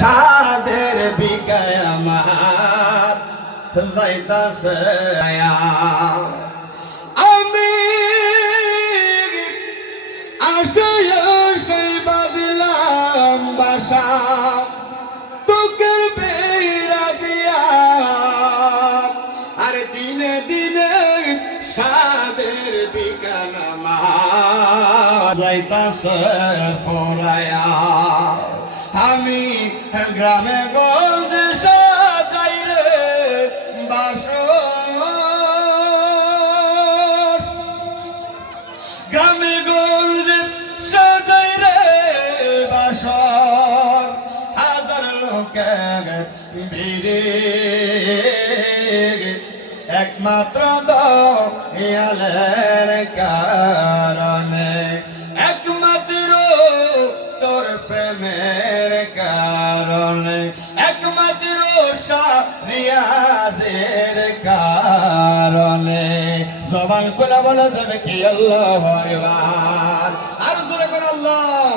সাদের বিকায় আমার যাইতাছে আমি আশায় আশায় বাঁধলাম বাসা বুকের বেড়া দিয়া আর দিনে দিনে সাদের বিকান আমার যাইতাছে ফরায়া আমি গ্রামে গঞ্জে সাজাই রে বাসর গ্রামে গঞ্জে সাজাই রে বাসর হাজার লোকে ভিড়ে একমাত্র দয়ালের কারণে একমাত্র তোর প্রেমের কারণে একমাত্র রিয়াজের কারণে জবান খুলে বলা যাবে কি আল্লাহু আকবার আর জোরে করে আল্লাহ